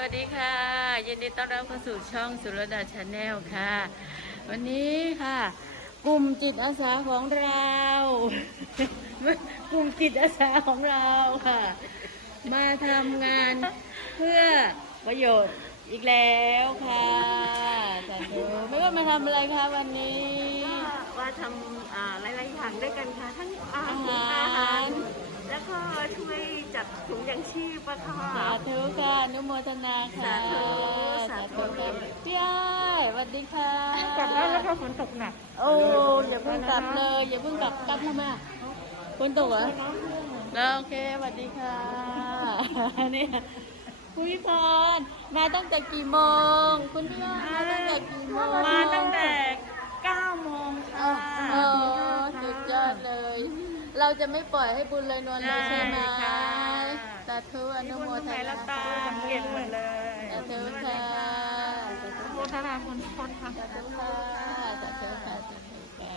วัสดีค่ะ ยินดีต้อนรับเข้าสู่ช่องสุรดาชาแนลค่ะ วันนี้ค่ะ กลุ่มจิตอาสาของเรา กลุ่มจิตอาสาของเราค่ะ มาทำงานเพื่อประโยชน์อีกแล้วค่ะสาธุไม่ว่ามาทำอะไรคะวันนี้ว่าทำอ่าหลายๆอย่างด้วยกันค่ะ ทั้งอาอาหาหารอาหาร แล้วก็ช่วย จัดถุงยังชีพอะค่ะสาธุค่ะอนุโมทนาค่ะสาธุสาธุค่ะพี่อ้ายสวัสดีค่ะกลับแล้วแล้วก็ฝนตกหนัก โอ้อย่าเพิ่งกลับเลยอย่าเพิ่งกลับกลับทำไมอะฝนตกเหรอแล้วโอเคสวัสดีค่ะนี่คุณพี่พรมาตั้งแต่กี่โมง คุณพี่อ้อยมาตั้งแต่กี่โมงมาตั้งแต่9โมงค่ะโอ้สุดยอดเลยเราจะไม่ปล่อยให้บุญเลยนวลเลยใช่ไหมได้ค่ะสา ธุอนุโมทนาตาสังเกตหมดเลยสาธุค่ะอนุโมทนาบุญทุกคนค่ะสาธุค่ะสาธุค่ะสาธุค่ะ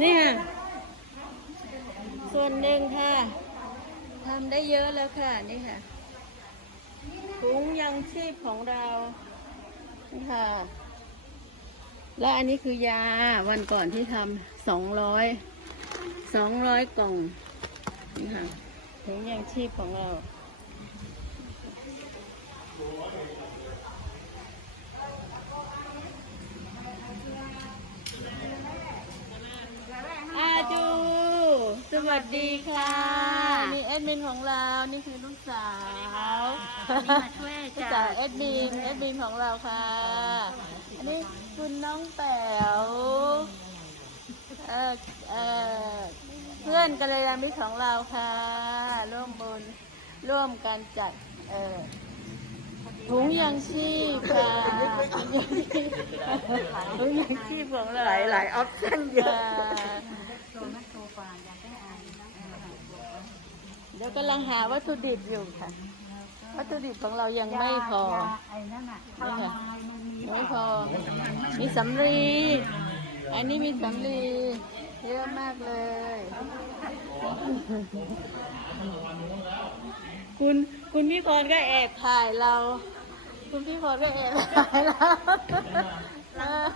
นี่ค่ะ ส่วนหนึ่งค่ะทำได้เยอะแล้วค่ะ นี่ค่ะถุงยังชีพของเรานี่ค่ะ และอันนี้คือยาวันก่อนที่ทำสองร้อย สองร้อยกล่องนี่ค่ะถุงยังชีพของเรา อาจู สวัสดีค่ะ นี่แอดมินของเรา นี่คือลูกสาวมาช่วยลูกจัสาวดแอดมิน แอดมินของเราค่ะ อันนี้คุณน้องแป๋ว เออเออ เพื่อนกัลยาณมิตรของเราค่ะ ร่วมบุญร่วมกันจัดเออถุงยังชีพค่ะถุงยังชีพของเราหลายหลายออปชั่นเยอะเดี๋ยวกำลังหาวัตถุดิบอยู่ค่ะ วัตถุดิบของเรายังไม่พอไอ้นั่นอะนี่ค่ะยังไม่พอ มีสำลี อันนี้มีสำลี เยอะมากเลย คุณคุณพี่พรก็แอบถ่ายเรา คุณพี่พรก็แอบถ่ายเราเออ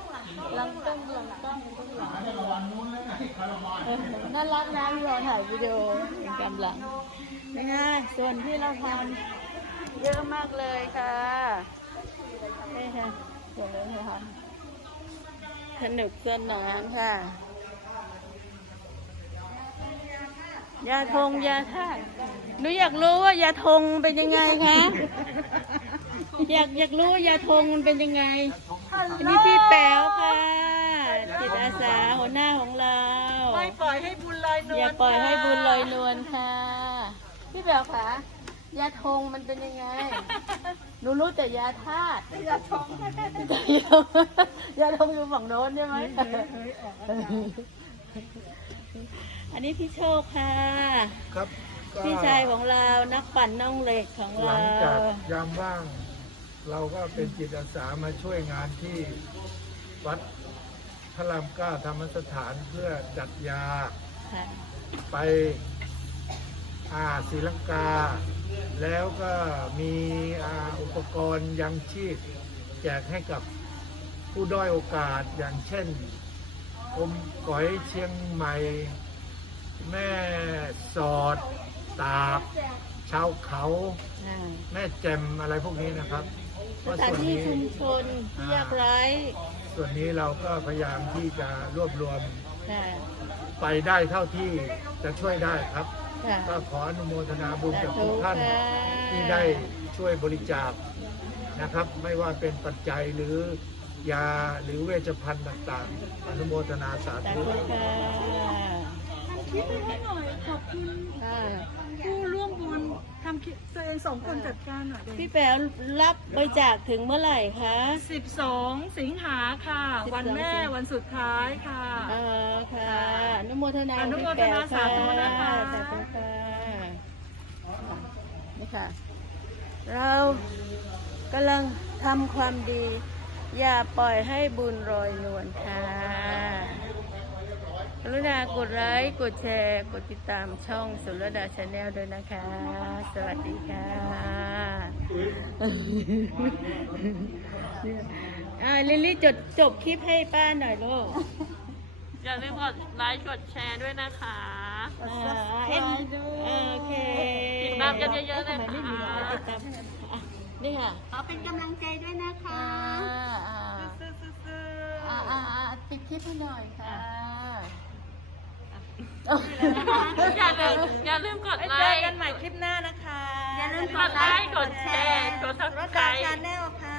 หลังกล้องหลังกล้องหลังกล้องเออน่ารักนะพี่พรถ่ายวิดีโอเป็นกำลังนี่ไงส่วนที่เราทำเยอะมากเลยค่ะนี่ค่ะส่วนที่เราทำสนุกสนานค่ะ ยาธงยาธาตุหนูอยากรู้ว่ายาธงเป็นยังไงคะอยากอยากรู้ว่ายาธงมันเป็นยังไงอันนี้พี่แป๋วค่ะจิตอาสาหัวหน้าของเราไม่ปล่อยให้บุญลอยนวลอย่าปล่อยให้บุญลอยนวลค่ะ พี่แป๋วคะยาธงมันเป็นยังไง หนูรู้แต่ยาธาตุอย่าชมแต่ยายาธงอยู่ฝั่งโน้นใช่ไหม อันนี้พี่โชคค่ะ ครับก็พี่ชายของเรานักปั่นน่องเหล็กของหลัเรางจากยามว่าง เราก็เป็นจิตอาสามาช่วยงานที่วัดพระรามเก้าธรรมสถานเพื่อจัดยาค่ะไปอาศรีลังกา แล้วก็มีอาอุปกรณ์ยังชีพแจกให้กับผู้ด้อยโอกาสอย่างเช่นอมก๋อยเชียงใหม่แม่ สอด ตาก ชาวเขา อ่าแม่แจมอะไรพวกนี้นะครับเพสราะถานส่วนที่นี้ชุมชนที่ยากไร้ส่วนนี้เราก็พยายามที่จะรวบรวมค่ะไปได้เท่าที่จะช่วยได้ครับ ค่ะก็ขออนุโมทนาบุญสากับธุทุกท่าน ค่ะที่ได้ช่วยบริจาคนะครับ ไม่ว่าเป็นปัจจัยหรือยาหรือเวชภัณฑ์ต่างๆ อนุโมทนาสาสาธุธุค่ะ คิดให้หน่อยขอบคุณค่ะผู้ร่วมบุญทำคิดตัวเองสองคนจัดการหน่อยเด็พี่แป๋วรับบริจาคถึงเมื่อไหร่คะสิบสองสิงหาค่ะ12วันแม่วันสุดท้ายค่ะเออค่ะอนุโมทนาอนุโมทนาสาธุนะคะสาธุค่ะนี่ค่ะ เรากำลังทำความดี อย่าปล่อยให้บุญโรยนวลค่ะ รุณากดไลค์กดแชร์ กดติดตามช่องสุรดาชาแนลด้วยนะคะ สวัสดีค่ะอ่าลิลลี่จดจบคลิปให้ป้าหน่อยลูกอย่าลืมกดไลค์กดแชร์ด้วยนะคะอ่าเอ็นโอเคติดตามกันเยอะๆเลยทำไมไม่มีหรอค่ะติดตามอะนี่ค่ะขอเป็นกำลังใจด้วยนะคะอ่าอ่าอ่าอ่าอ่าปิดคลิปให้หน่อยค่ะ อย่าลืมอย่าลืมกดไลเจอค์ กันใหม่คลิปหน้านะคะอย่าลืมกดไลค์กดแชร์กดรถดา subscribe ชาแนลค่ะ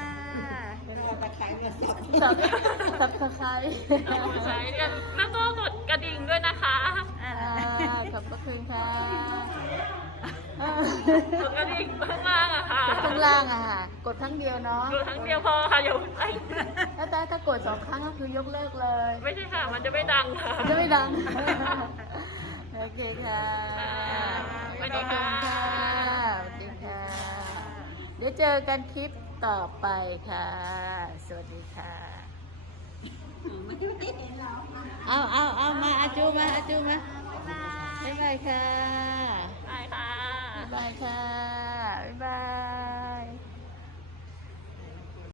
สับสับสไครใช่กันแล้วก็กดกระดิ่งด้วยนะคะอ่าขอบพระคุณค่ะกดกระดิ่งข้างล่างอะค่ะกดข้างล่างอะค่ะ กดครั้งเดียวเนาะกดครั้งเดียวพอค่ะอย่าไปถ้าถ้าถ้ากดสองครั้งก็คือยกเลิกเลย ไม่ใช่ค่ะ มันจะไม่ดังค่ะจะไม่ดัง โอเคค่ะสวัสดีค่ะสวัสดีค่ะ เดี๋ยวเจอกันคลิปต่อไปค่ะ สวัสดีค่ะเอาเอาเอามาอาจูมาอาจูมาบ๊ายบายค่ะไปค่ะ บ๊ายบายค่ะ บ๊ายบาย